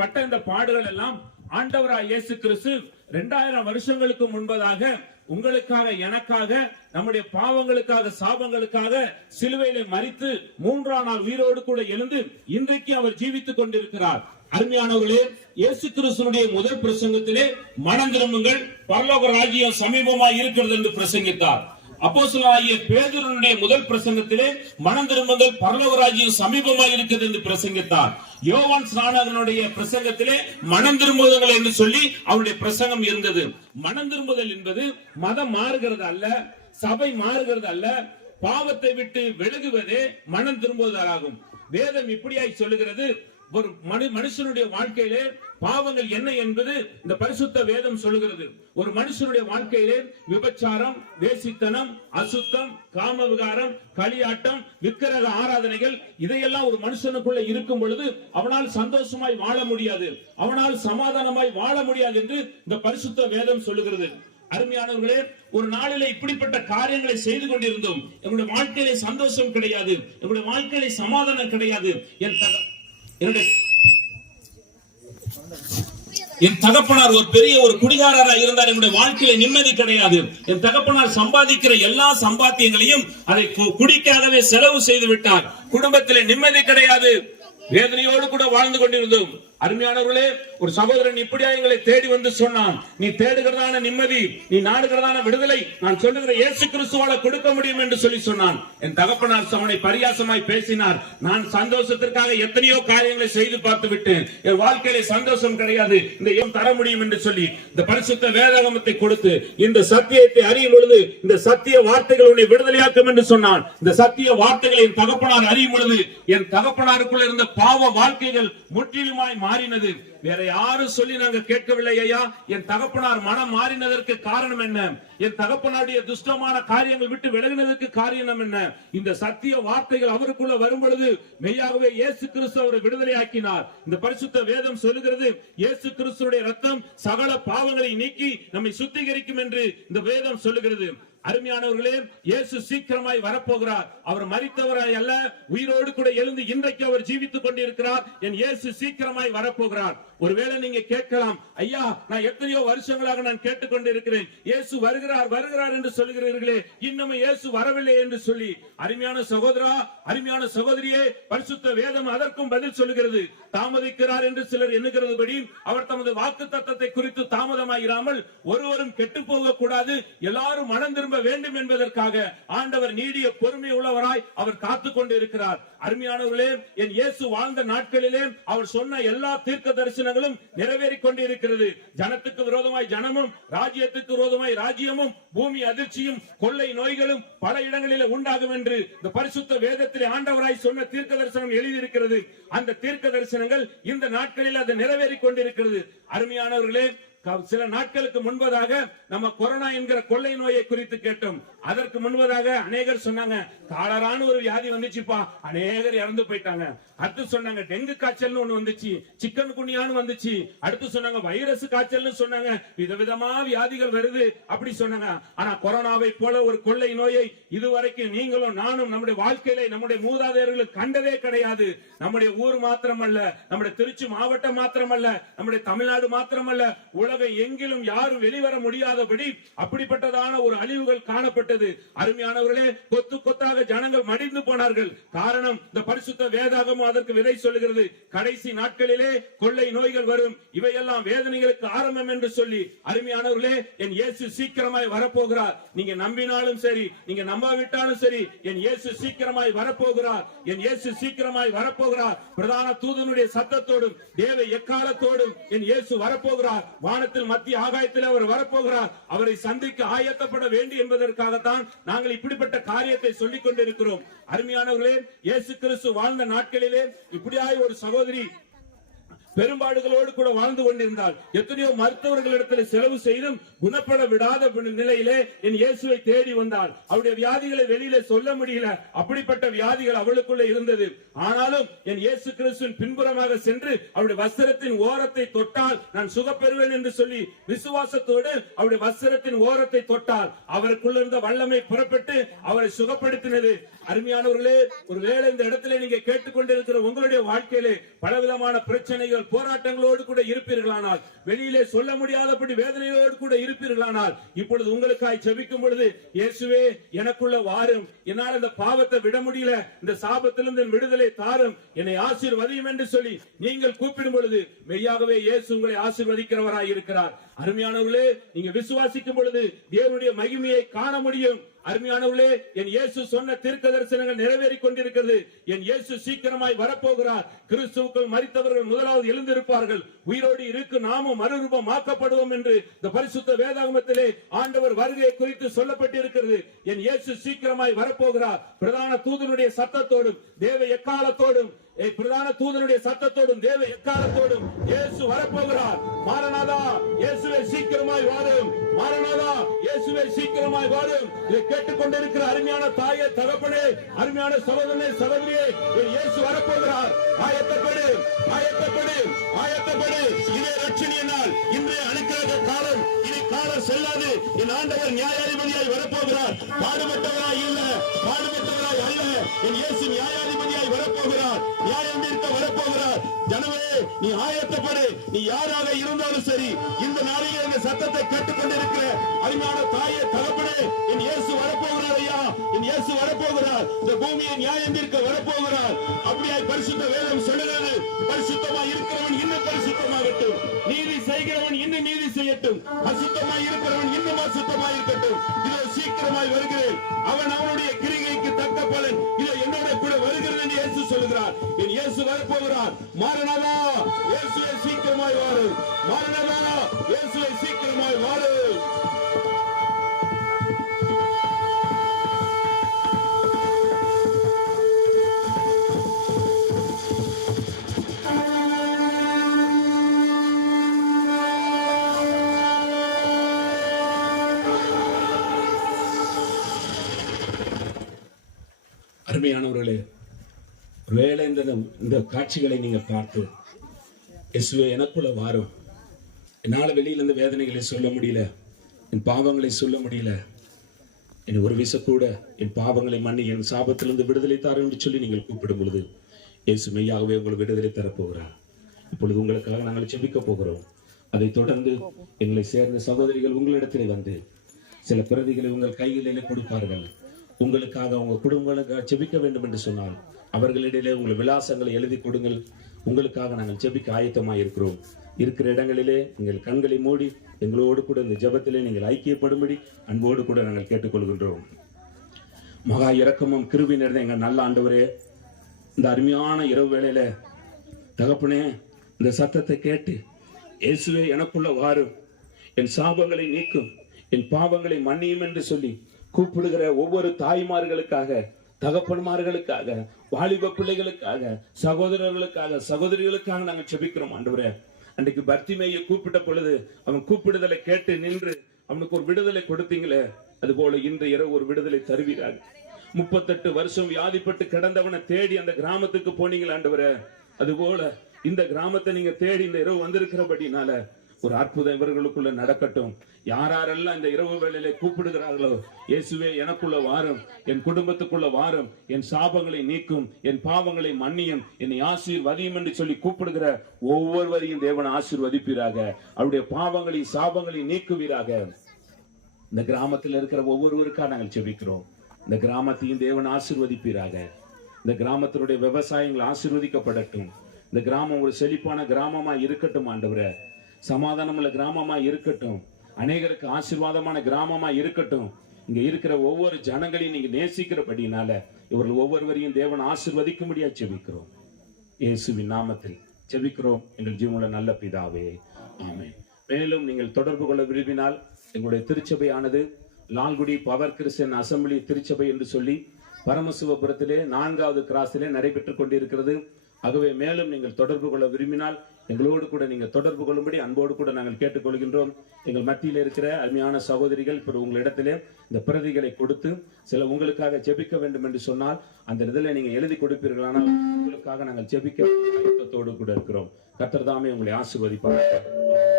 பட்ட இந்த பாடுகள் எல்லாம் ஆண்டவராய் இயேசு கிறிஸ்து இரண்டாயிரம் வருஷங்களுக்கு முன்பதாக உங்களுக்காக எனக்காக நம்முடைய பாவங்களுக்காக சாபங்களுக்காக சிலுவையிலே மறித்து மூன்றாம் நாள் உயிரோடு கூட எழுந்து இன்றைக்கு அவர் ஜீவித்துக் கொண்டிருக்கிறார். அருமையானவர்களே இயேசு கிறிஸ்துடைய முதல் பிரசங்கத்திலே மனம் திரும்புங்கள். பரலோக ராஜ்யம் சமீபமாய் இருக்கிறது என்று பிரசங்கித்தார். அப்போசலாகிய பேதுருனுடைய முதல் பிரசங்கத்திலே மனம் திரும்புதல் பரலோக சமீபமாக இருக்கிறது என்று பிரசங்கித்தார். யோவான் ஸ்நானகனுடைய பிரசங்கத்திலே மனம் திரும்புதல் என்று சொல்லி அவருடைய பிரசங்கம் இருந்தது. மனம் திரும்புதல் என்பது மதம் மாறுகிறது அல்ல சபை மாறுகிறது அல்ல பாவத்தை விட்டு விலகுவதே மனம் திரும்புவதாகும் வேதம் இப்படியாய் சொல்லுகிறது ஒரு மனு மனுஷனுடைய வாழ்க்கையிலே பாவங்கள் என்ன என்பது இந்த பரிசுத்த வேதம் சொல்லுகிறது. ஒரு மனுஷனுடைய வாழ்க்கையிலே விபச்சாரம் வேசித்தனம் அசுத்தம் காம விகாரம் களியாட்டம் விக்கிரக ஆராதனைகள் இதையெல்லாம் ஒரு மனுஷனுக்குள்ள இருக்கும் பொழுது அவனால் சந்தோஷமாய் வாழ முடியாது. அவனால் சமாதானமாய் வாழ முடியாது என்று இந்த பரிசுத்த வேதம் சொல்லுகிறது. அருமையானவர்களே ஒரு நாளிலே இப்படிப்பட்ட காரியங்களை செய்து கொண்டிருந்தோம். எங்களுடைய வாழ்க்கையிலே சந்தோஷம் கிடையாது. எங்களுடைய வாழ்க்கையிலே சமாதானம் கிடையாது. என் என்னுடைய என் தகப்பனார் ஒரு பெரிய ஒரு குடிகாரரா இருந்தார். என்னுடைய வாழ்க்கையில நிம்மதி கிடையாது. என் தகப்பனார் சம்பாதிக்கிற எல்லா சம்பாத்தியங்களையும் அதை கு- குடிக்காகவே செலவு செய்து விட்டார். குடும்பத்திலே நிம்மதி கிடையாது. வேதனையோடு கூட வாழ்ந்து கொண்டிருந்தோம். அருமையானவர்களே ஒரு சகோதரன் இப்படியா எங்களை தேடி வந்து சொன்னான். நீ தேடுகிறதான நிம்மதி நீ நாடுகிறதான விடுதலை நான் சொல்லுகிற இயேசு கிறிஸ்துவால கொடுக்க முடியும் என்று சொல்லி சொன்னான். என் தகப்பனார் அவனை பரியாசமாய் பேசினார். நான் சந்தோஷத்திற்காக எத்தனையோ காரியங்களை செய்து பார்த்து விட்டேன். என் வாழ்க்கையில சந்தோஷம் கிடையாது. இந்த ஏன் தர முடியும் என்று சொல்லி இந்த பரிசுத்த வேதாகமத்தை கொடுத்து இந்த சத்தியத்தை அறியும் பொழுது இந்த சத்திய வார்த்தைகள் உன்னை விடுதலையாக்கும் என்று சொன்னான். இந்த சத்திய வார்த்தைகளை என் தகப்பனார் அறியும் பொழுது என் தகப்பனாருக்குள்ள இருந்த பாவ வாழ்க்கைகள் முற்றிலுமாய் மாறினது. வேற யாரும் சொல்லி நாங்க கேட்கவில்லை ஐயா. என் தகப்பனார் மனம் மாறினதற்கு காரணம் என்ன? என் தகப்பனாருடைய துஷ்டமான காரியங்கள் விட்டு விலகினதற்கு காரணம் என்ன? இந்த சத்திய வார்த்தைகள் அவருக்குள்ள வரும் பொழுது மெய்யாகவே இயேசு கிறிஸ்து அவரை விடுதலையாக்கினார். இந்த பரிசுத்த வேதம் சொல்லுகிறது இயேசு கிறிஸ்துடைய ரத்தம் சகல பாவங்களை நீக்கி நம்மை சுத்திகரிக்கும் என்று இந்த வேதம் சொல்லுகிறது. அருமையானவர்களே இயேசு சீக்கிரமாய் வரப்போகிறார். அவர் மறித்தவராய் அல்ல உயிரோடு கூட எழுந்து இன்றைக்கு அவர் ஜீவித்துக் கொண்டிருக்கிறார். என் இயேசு சீக்கிரமாய் வரப்போகிறார். ஒருவேளை நீங்க கேட்கலாம் ஐயா நான் எத்தனையோ வருஷங்களாக நான் கேட்டுக்கொண்டிருக்கிறேன் இயேசு வருகிறார் வருகிறார் என்று சொல்கிறீர்களே இன்னும் இயேசு வரவில்லை என்று சொல்லி. அருமையான சகோதரா அருமையான சகோதரியே பரிசுத்த வேதம் அதற்கும் பதில் சொல்லுகிறது. தாமதிக்கிறார் என்று சிலர் எண்ணுகிறதுபடி அவர் தமது வாக்கு தத்தத்தை குறித்து தாமதமாகிறாமல் ஒருவரும் கெட்டு போக கூடாது எல்லாரும் மனம் திரும்ப திரும்ப வேண்டும் என்பதற்காக ஆண்டவர் நீடிய பொறுமை உள்ளவராய் அவர் காத்துக் கொண்டிருக்கிறார். அருமையானவர்களே என் இயேசு வாழ்ந்த நாட்களிலே அவர் சொன்ன எல்லா தீர்க்க தரிசனங்களும் நிறைவேறிக் கொண்டிருக்கிறது. ஜனத்துக்கு விரோதமாய் ஜனமும் ராஜ்யத்துக்கு விரோதமாய் ராஜ்யமும் பூமி அதிர்ச்சியும் கொள்ளை நோய்களும் பல இடங்களில் உண்டாகும் என்று இந்த பரிசுத்த வேதத்திலே ஆண்டவராய் சொன்ன தீர்க்க தரிசனம் எழுதியிருக்கிறது. அந்த தீர்க்க தரிசனங்கள் இந்த நாட்களில் அது நிறைவேறி கொண்டிருக்கிறது. அருமையானவர்களே சில நாட்களுக்கு முன்பதாக நம்ம கொரோனா என்கிற கொள்ளை நோயை குறித்து கேட்டோம். அதற்கு முன்பதாக அநேகர் சொன்னாங்க காலரான ஒரு வியாதி வந்துச்சுப்பா. அநேகர் இறந்து போயிட்டாங்க. அடுத்து சொன்னாங்க டெங்கு காய்ச்சல்னு ஒண்ணு வந்துச்சு சிக்கன் குனியான்னு வந்துச்சு. அடுத்து சொன்னாங்க வைரஸ் காய்ச்சல்னு சொன்னாங்க விதவிதமா வியாதிகள் வருது. அப்படி சொன்னாங்க. ஆனா கொரோனாவை போல ஒரு கொள்ளை நோயை இதுவரைக்கும் நீங்களும் நானும் நம்முடைய வாழ்க்கையில நம்முடைய மூதாதையர்கள் கண்டதே கிடையாது. நம்முடைய ஊர் மாத்திரமல்ல நம்முடைய திருச்சி மாவட்டம் மாத்திரமல்ல நம்முடைய தமிழ்நாடு மாத்திரமல்ல உலகம் எங்கிலும் யாரும் வெளிவர முடியாதபடி அப்படிப்பட்டதான ஒரு அழிவுகள் காணப்பட்டு காணப்பட்டது அருமையானவர்களே கொத்து கொத்தாக ஜனங்கள் மடிந்து போனார்கள். காரணம் இந்த பரிசுத்த வேதாகமும் அதற்கு விதை சொல்லுகிறது. கடைசி நாட்களிலே கொள்ளை நோய்கள் வரும். இவையெல்லாம் வேதனைகளுக்கு ஆரம்பம் என்று சொல்லி அருமையானவர்களே என் இயேசு சீக்கிரமாய் வரப்போகிறார். நீங்க நம்பினாலும் சரி நீங்க நம்பாவிட்டாலும் சரி என் இயேசு சீக்கிரமாய் வரப்போகிறார். என் இயேசு சீக்கிரமாய் வரப்போகிறார். பிரதான தூதனுடைய சத்தத்தோடும் தேவ எக்காலத்தோடும் என் இயேசு வரப்போகிறார். வானத்தில் மத்திய ஆகாயத்தில் அவர் வரப்போகிறார். அவரை சந்திக்க ஆயத்தப்பட வேண்டும் என்பதற்காக என்பதற்காகத்தான் நாங்கள் இப்படிப்பட்ட காரியத்தை சொல்லிக் கொண்டிருக்கிறோம் அருமையானவர்களே இயேசு கிறிஸ்து வாழ்ந்த நாட்களிலே இப்படியாய் ஒரு சகோதரி பெரும்பாடுகளோடு கூட வாழ்ந்து கொண்டிருந்தால் எத்தனையோ மருத்துவர்களிடத்தில் செலவு செய்தும் குணப்பட விடாத நிலையிலே என் இயேசுவை தேடி வந்தாள் அவருடைய வியாதிகளை வெளியில சொல்ல முடியல. அப்படிப்பட்ட வியாதிகள் அவளுக்குள்ள இருந்தது. ஆனாலும் என் இயேசு கிறிஸ்துவின் பின்புறமாக சென்று அவருடைய வஸ்திரத்தின் ஓரத்தை தொட்டால் நான் சுகப்பெறுவேன் என்று சொல்லி விசுவாசத்தோடு அவருடைய வஸ்திரத்தின் ஓரத்தை தொட்டால் அவருக்குள்ள இருந்த வல்லமை புறப்பட்டு அவரை சுகப்படுத்தினது. அருமையானவர்களே ஒருவேளை இந்த இடத்துல நீங்க கேட்டுக்கொண்டிருக்கிற உங்களுடைய வாழ்க்கையிலே பலவிதமான பிரச்சனைகள் நீங்கள் போராட்டங்களோடு கூட இருப்பீர்களானால் வெளியிலே சொல்ல முடியாதபடி வேதனையோடு கூட இருப்பீர்களானால் இப்பொழுது உங்களுக்காய் செபிக்கும் பொழுது இயேசுவே எனக்குள்ள வாரும். என்னால் இந்த பாவத்தை விட முடியல. இந்த சாபத்திலிருந்து விடுதலை தாரும். என்னை ஆசீர்வதியும் என்று சொல்லி நீங்கள் கூப்பிடும் பொழுது மெய்யாகவே இயேசு உங்களை ஆசீர்வதிக்கிறவராய் இருக்கிறார். அருமையானவர்களே நீங்க விசுவாசிக்கும் பொழுது தேவனுடைய மகிமையை காண முடியும். அருமையானவர்களே என் இயேசு சொன்ன தீர்க்க தரிசனங்கள் நிறைவேறிக் கொண்டிருக்கிறது. என் இயேசு சீக்கிரமாய் வரப்போகிறார். கிறிஸ்துவுக்குள் மறித்தவர்கள் முதலாவது எழுந்திருப்பார்கள். உயிரோடு இருக்கு நாமும் மறுரூபமாக்கப்படுவோம் என்று இந்த பரிசுத்த வேதாகமத்திலே ஆண்டவர் வருகை குறித்து சொல்லப்பட்டிருக்கிறது. என் இயேசு சீக்கிரமாய் வரப்போகிறார். பிரதான தூதனுடைய சத்தத்தோடும் தேவ எக்காலத்தோடும் பிரதான தூதனுடைய சத்தத்தோடும் தேவ எக்காலத்தோடும் இயேசு வரப்போகிறார். மாரநாதா இயேசுவை சீக்கிரமாய் வாரும். மாரநாதா இயேசுவே சீக்கிரமாய் வாடும் இதை கேட்டுக்கொண்டிருக்கிற அருமையான தாயே தகப்பனே அருமையான சகோதரனே சகோதரியே இயேசு வரப்போகிறார். ஆயத்தப்படு ஆயத்தப்படு ஆயத்தப்படு. இதே ரட்சணியினால் இன்றைய அனுக்கிரக காலம் இனி காலம் செல்லாது. என் ஆண்டவர் நியாயாதிபதியாய் வரப்போகிறார். பாடுபட்டவராய் இல்ல பாடுபட்டவராய் அல்ல. என் இயேசு நியாய வரப்போகிறார் நியாயம் தீர்க்க வரப்போகிறார்? ஜனமே நீ ஆயத்தப்படு. நீ யாராக இருந்தாலும் சரி இந்த நாளிலே இந்த சத்தத்தை கேட்டுக்கொண்டிருக்கிற அருமையான தாயே தகப்பனே என் இயேசு வரப்போகிறார் ஐயா. என் இயேசு வரப்போகிறார். இந்த பூமியை நியாயம் தீர்க்க வரப்போகிறார். அப்படியாய் பரிசுத்த வேதம் சொல்லுகிறது. பரிசுத்தமா இருக்கிறவன் உண்டாகட்டும் நீதி செய்கிறவன் இன்னும் நீதி செய்யட்டும். அசுத்தமாய் இருக்கிறவன் இன்னும் அசுத்தமாய் இருக்கட்டும். இதோ சீக்கிரமாய் வருகிறேன். அவன் அவனுடைய கிரிகைக்கு தக்க பலன். இதோ என்னோட கூட வருகிறது என்று இயேசு சொல்கிறார் என் இயேசு வரப்போகிறார். மாறனதா? இயேசுவை சீக்கிரமாய் வாரு. மாறனதா? இயேசுவை சீக்கிரமாய் வாரு. அருமையானவர்களே வேலை இந்த இந்த காட்சிகளை நீங்கள் பார்த்து இயேசுவே எனக்குள்ள வாரும். என்னால் வெளியில் இந்த வேதனைகளை சொல்ல முடியல என் பாவங்களை சொல்ல முடியல. என் ஒரு விச கூட என் பாவங்களை மன்னி என் சாபத்திலிருந்து விடுதலை தாரும் என்று சொல்லி நீங்கள் கூப்பிடும் பொழுது இயேசு மெய்யாகவே உங்களை விடுதலை தரப்போகிறார் இப்பொழுது உங்களுக்காக நாங்கள் செபிக்க போகிறோம். அதைத் தொடர்ந்து எங்களை சேர்ந்த சகோதரிகள் உங்களிடத்திலே வந்து சில பிரதிகளை உங்கள் கைகளிலே கொடுப்பார்கள். உங்களுக்காக உங்க குடும்பங்களுக்காக ஜெபிக்க வேண்டும் என்று சொன்னால் அவர்களிடையிலே உங்கள் விலாசங்களை எழுதி கொடுங்கள். உங்களுக்காக நாங்கள் ஜெபிக்க ஆயத்தமாக இருக்கிறோம். இருக்கிற இடங்களிலே எங்கள் கண்களை மூடி எங்களோடு கூட இந்த ஜபத்திலே நீங்கள் ஐக்கியப்படும்படி அன்போடு கூட நாங்கள் கேட்டுக்கொள்கின்றோம். மகா இரக்கமும் கிருபி நிறைந்த எங்கள் நல்ல ஆண்டவரே இந்த அருமையான இரவு வேளையில தகப்பனே இந்த சத்தத்தை கேட்டு இயேசுவே எனக்குள்ள வாரும் என் சாபங்களை நீக்கும் என் பாவங்களை மன்னியும் என்று சொல்லி கூப்பிடுகிற ஒவ்வொரு தாய்மார்களுக்காக தகப்பன்மார்களுக்காக வாலிப பிள்ளைகளுக்காக சகோதரர்களுக்காக சகோதரிகளுக்காக நாங்கள் செபிக்கிறோம் ஆண்டவரே. அன்றைக்கு பர்த்திமேயை கூப்பிட்ட பொழுது அவன் கூப்பிடுதலை கேட்டு நின்று அவனுக்கு ஒரு விடுதலை கொடுத்தீங்களே அதுபோல இன்று இரவு ஒரு விடுதலை தருவீராக. முப்பத்தெட்டு வருஷம் வியாதிப்பட்டு கிடந்தவனை தேடி அந்த கிராமத்துக்கு போனீங்களா ஆண்டவரே. அதுபோல இந்த கிராமத்தை நீங்க தேடி இந்த இரவு வந்திருக்கிறபடினால ஒரு அற்புதம் இவர்களுக்குள்ள நடக்கட்டும். யாரெல்லாம் இந்த இரவு வேளையிலே கூப்பிடுகிறார்களோ இயேசுவே எனக்குள்ள வாரும். என் குடும்பத்துக்குள்ள வாரும். என் சாபங்களை நீக்கும். என் பாவங்களை மன்னியும். என்னை ஆசீர்வதியும் என்று சொல்லி கூப்பிடுகிற ஒவ்வொருவரையும் தேவன் ஆசீர்வதிப்பீராக. அவருடைய பாவங்களையும் சாபங்களை நீக்குவீராக. இந்த கிராமத்தில் இருக்கிற ஒவ்வொருவருக்கா நாங்கள் செபிக்கிறோம் இந்த கிராமத்தையும் தேவன் ஆசிர்வதிப்பீராக. இந்த கிராமத்தினுடைய விவசாயங்கள் ஆசிர்வதிக்கப்படட்டும். இந்த கிராமம் ஒரு செழிப்பான கிராமமா இருக்கட்டும் ஆண்டவரை. சமாதானமுள்ள கிராமமா இருக்கட்டும். அநேகருக்கு ஆசீர்வாதமான கிராமமா இருக்கட்டும். இங்க இருக்கிற ஒவ்வொரு ஜனங்களையும் நீங்க நேசிக்கிறபடினால இவர்கள் ஒவ்வொருவரையும் தேவன் ஆசீர்வதிக்கும்படியா செபிக்கிறோம் இயேசுவின் நாமத்தில் செபிக்கிறோம் எங்கள் ஜீவனுள்ள நல்ல பிதாவே. ஆமென். மேலும் நீங்கள் தொடர்பு கொள்ள விரும்பினால் எங்களுடைய திருச்சபையானது லால்குடி பவர் கிறிஸ்டியன் அசம்பிளி திருச்சபை என்று சொல்லி பரமசிவபுரத்திலே நான்காவது கிராஸிலே நடைபெற்றுக் கொண்டிருக்கிறது. ஆகவே மேலும் நீங்கள் தொடர்பு கொள்ள விரும்பினால் எங்களோடு கூட நீங்கள் தொடர்பு கொள்ளும்படி அன்போடு கூட நாங்கள் கேட்டுக்கொள்கின்றோம். எங்கள் மத்தியில் இருக்கிற அருமையான சகோதரிகள் இப்போ உங்களிடத்திலே இந்த பிரதிகளை கொடுத்து சில உங்களுக்காக ஜெபிக்க வேண்டும் என்று சொன்னால் அந்த இதில் நீங்கள் எழுதி கொடுப்பீர்களானால் உங்களுக்காக நாங்கள் ஜெபிக்க ஆயத்தத்தோடு கூட இருக்கிறோம். கத்தர் தாமே உங்களை ஆசீர்வதிப்பார்